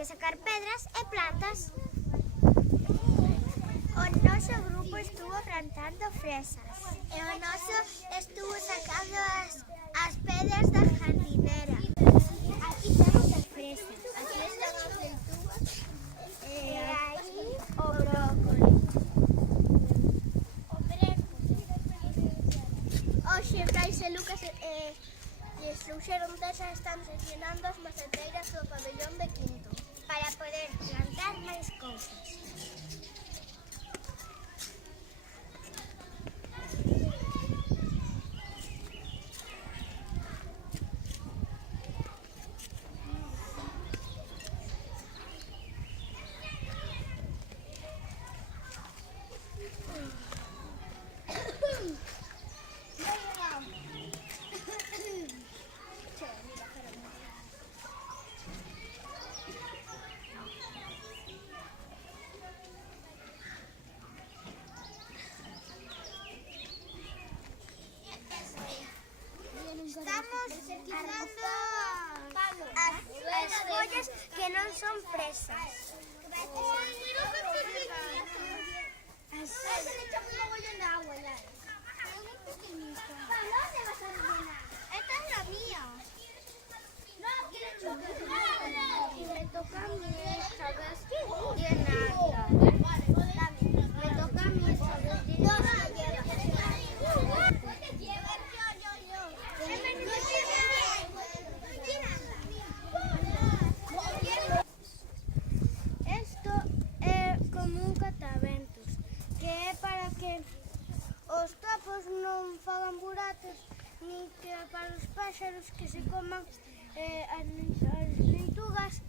que sacar pedras e plantas. O noso grupo estuvo plantando fresas e o noso estuvo sacando as pedras da jardinera. Aquí temos as fresas, aquí están as leitugas e aí o brócoli. Hoxe, Brais e Lucas lles trouxeron desas, están seccionando as maceteiras do pabellón de quinto para poder plantar máis cousas. Estamos arrancando as follas que non son fresas. Esta es la mía. Me toca a mí esta vez llenarla. Me toca a mí esta vez llenarla. Esto é como un cataventos, que é para que os topos non fagan buratos, ni que para os páxaros que se coman as leitugas